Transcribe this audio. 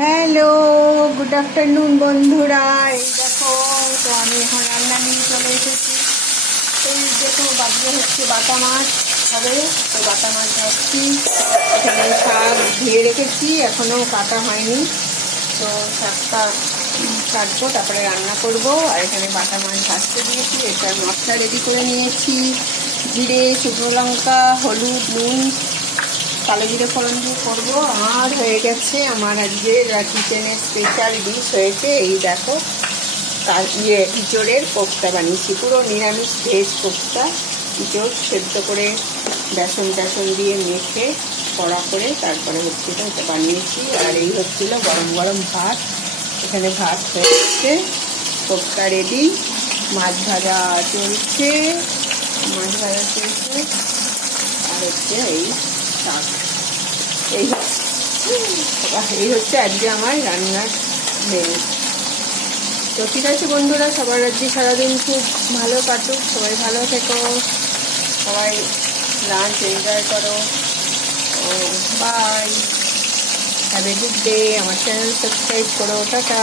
Hello, good afternoon বন্ধুরা। এই দেখো, তো আমি এখন রান্না নিয়ে চলে এসেছি। এই দেখো, বাজে হচ্ছে বাটা মাছ হবে, তো বাটা মাছ ভাজছি। এখানে শাক ধুয়ে রেখেছি, এখনও কাটা হয়নি, তো শাকটা কাটবো, তারপরে রান্না করব। আর এখানে বাটা মাছ ভাজতে দিয়েছি, এটার মশলা রেডি করে নিয়েছি। জিরে, শুকনো লঙ্কা, হলুদ, নুন, কালো জিরে ফোড়ন দিয়ে করবো। আর হয়ে গেছে আমার আজকের কিচেনের স্পেশাল ডিশ হয়েছে, এই দেখো ইঁচড়ের কোফতা বানিয়েছি, পুরো নিরামিষ ভেজ কোফতা। ইঁচড় সেদ্ধ করে বেসন টেসন দিয়ে মেখে কড়া করে তারপরে হচ্ছে এটা বানিয়েছি। আর এই হচ্ছিল গরম গরম ভাত। এখানে ভাত হয়ে গেছে, কোফতা রেডি, মাছ ভাজা চলছে, আর হচ্ছে এই শাক। এই হচ্ছে আজকে আমার রান্নার মেনু। তো ঠিক আছে বন্ধুরা, সবার আজকে সারাদিন খুব ভালো কাটুক, সবাই ভালো থেকো, সবাই লাঞ্চ এনজয় করো। ও bye, have a good day. আমার চ্যানেল সাবস্ক্রাইব করো, টাটা।